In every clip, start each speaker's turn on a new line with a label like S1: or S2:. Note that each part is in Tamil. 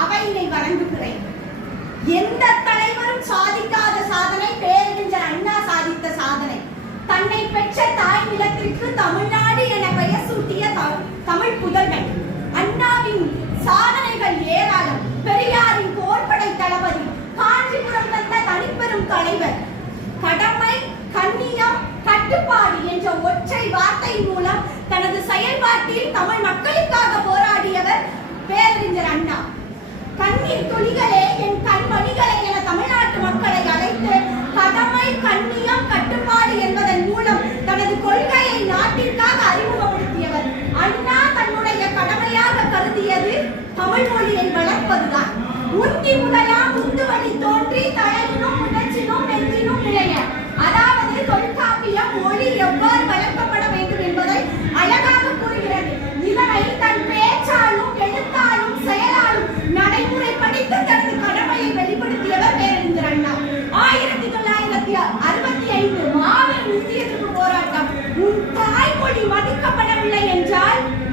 S1: அவையினை வழங்குகிறேன். எந்த தலைவரும் சாதிக்காத சாதனை பேரறிஞர் அண்ணா சாதித்த சாதனை. தன்னை பெற்ற தாய் நிலத்திற்கு தமிழ்நாடு என பெயர் சூட்டிய தமிழ் புதல்வன். அண்ணாவின் சாதனைகள் ஏராளம். பெரியாரின் போர்ப்படை தளபதி காஞ்சிபுரம் வந்த தனிப்பெரும் தலைவர். கடமை கண்ணியம் கட்டுப்பாடு என்ற ஒற்றை வார்த்தை மூலம் தனது செயல்பாட்டில் தமிழ் மக்களுக்காக போர் பேரறிஞர் அண்ணா கண்ணீர் துளிகளே என் கண்மணிகளை என தமிழ்நாட்டு மக்களை அழைத்து கடமை கண்ணியம் கட்டுப்பாடு என்பதன் மூலம் தனது கொள்கையை நாட்டிற்காக அறிமுகப்படுத்தியவர். அண்ணா தன்னுடைய கடமையாக கருதியது தமிழ் மொழியை வளர்ப்பதுதான். உந்தி முதலாம் உந்துவழி தோன்றி தலையினும்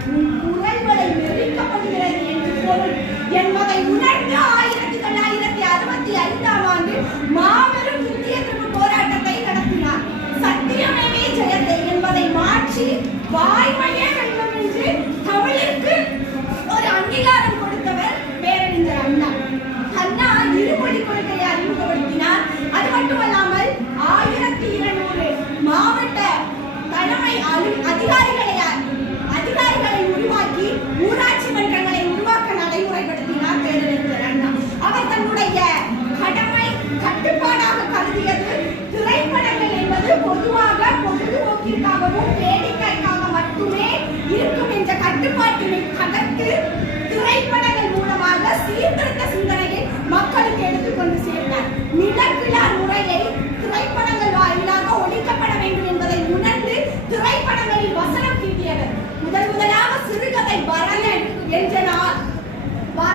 S1: Thank you. மட்டுமே இருக்கும் என்ற கட்டுப்பாட்டினை தகர்த்து திரைப்படங்கள் மூலமாக சீர்திருத்த சிந்தனையை மக்களுக்கு எடுத்துக்கொண்டு சேர்ந்தார் நிலக்கிழார் முறையை திரைப்படங்கள்